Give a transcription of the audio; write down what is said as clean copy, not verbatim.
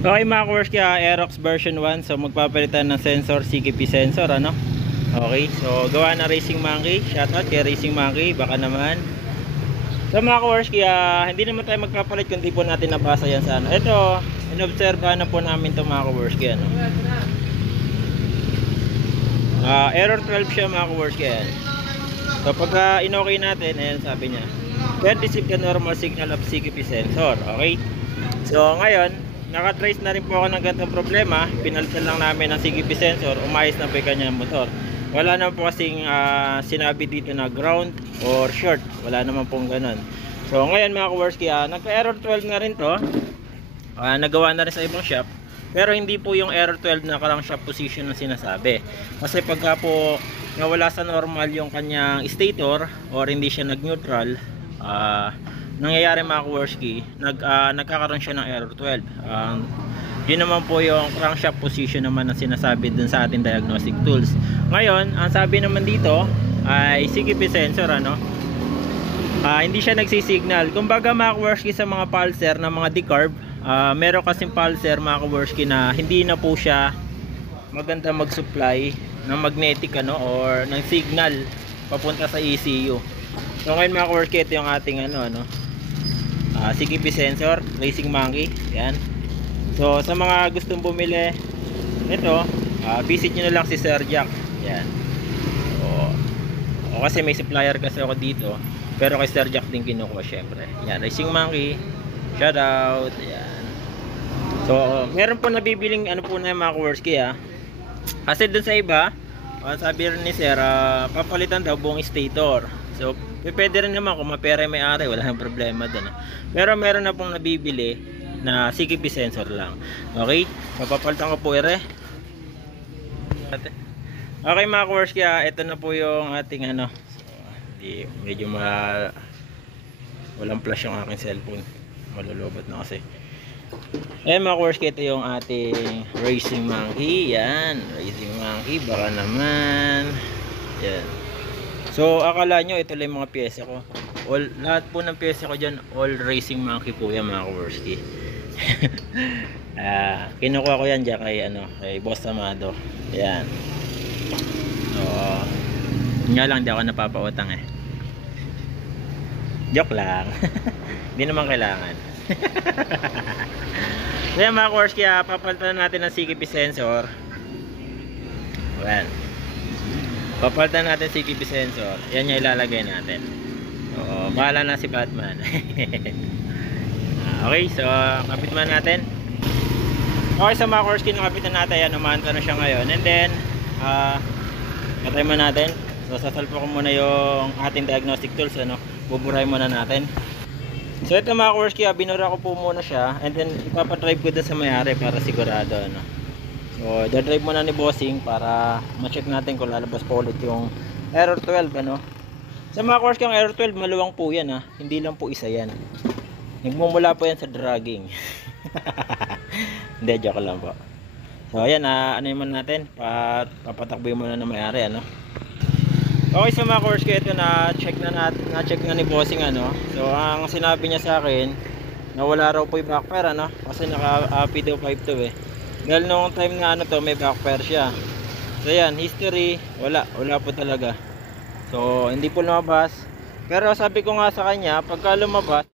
Okay mga ka-works, kaya Aerox version 1. So magpapalitan ng sensor, CKP sensor ano. Okay, so gawa na Racing Monkey. Shoutout kay Racing Monkey, baka naman. So mga ka-works, kaya hindi naman tayo magpapalit kung di po natin nabasa yan sa ano. Ito, inobserbahan na po namin ito mga ka-works, kaya ano. Error 12 siya mga ka-works, kaya. So pagka in-okay natin, ayan sabi niya, can't receive the normal signal of CKP sensor. Okay, so ngayon nakatrace na rin po ako ng ganitong problema. Pinalitan lang namin ng CKP sensor, umayos na po yung kanyang motor. Wala naman po kasing sinabi dito na ground or short, wala naman pong ganun. So ngayon mga ka-works, kaya nagka-error 12 na rin to. Nagawa na rin sa ibang shop, pero hindi po yung error 12 na crankshaft position na sinasabi. Kasi pagka po nawala sa normal yung kanyang stator or hindi siya nag-neutral, nangyayari mga ka-works, nagkakaroon siya ng error 12. Yun naman po yung crankshaft position naman na sinasabi dun sa ating diagnostic tools. Ngayon, ang sabi naman dito ay CKP sensor ano. Hindi siya nagsisignal. Kumbaga mga ka-works, sa mga pulser na mga decarb, meron kasing pulser mga ka-works na hindi na po siya maganda mag-supply ng magnetic ano or ng signal papunta sa ECU. So ngayon mga ka-works, ito yung ating CKP sensor, Racing Monkey. Yan. So sa mga gustong bumili nito, visit nyo na lang si Sir Jack. Yan. O kasi may supplier kasi ako dito, pero kay Sir Jack din kinukuha syempre. Yan, Racing Monkey. Shout out. Yan. So meron po nabibiling ano po na mga ka-works, kaya kasi dun sa iba, sabi rin ni Sir, papalitan daw buong stator. So pwede rin naman kung mapera may ari, wala nang problema doon. Pero meron na pong nabibili na CKP sensor lang. Okay, papapalitan ko po ere. Okay mga ka-works, kaya ito na po yung ating ano. So, medyo walang flash yung aking cellphone, malulobot na kasi. Mga ka-works, ito yung ating Racing Monkey. Yan, Racing Monkey, baka naman. Yan. So akala nyo ito lang yung mga pyesa ko. Lahat po ng pyesa ko dyan, all Racing Monkey po yan mga ka-works. Kinukuha ko yan dyan kay Boss Amado. Yan. So nga lang, di ako napapautang eh. Joke lang. Hindi naman kailangan. So yan mga ka-works, kaya papalitan natin ng CKP sensor. Well, papalitan natin CKP sensor. Yan yung ilalagay natin. So bahala na si Batman. Okay, so kapit man natin. Okay, sa mga ka-works, kinakapitan natin. Yan, umanta na siya ngayon. And then katay man natin. So sasalpo ko muna yung ating diagnostic tools ano. Buburay muna natin. So ito mga ka-works, kaya binura ko po muna siya. And then ipapadrive ko dun sa may-ari para sigurado ano. So dadrive muna ni Bossing para ma-check natin kung lalabas po ulit yung error 12 ano. Sa mga ka-works, yung error 12 maluwang po yan ha. Hindi lang po isa yan. Nagmumula po yan sa dragging. Hindi, joke lang po. So ayan, ano naman natin, papatakbo muna na may-ari ano. Okay, so mga ka-works, ito na-check na ni Bossing ano. So ang sinabi niya sa akin, nawala raw po yung backfire ano, kasi naka-PD52 eh. Dahil noong time na ano to, may backfire siya. So yan, history, wala po talaga. So hindi po lumabas. Pero sabi ko nga sa kanya, pagka lumabas,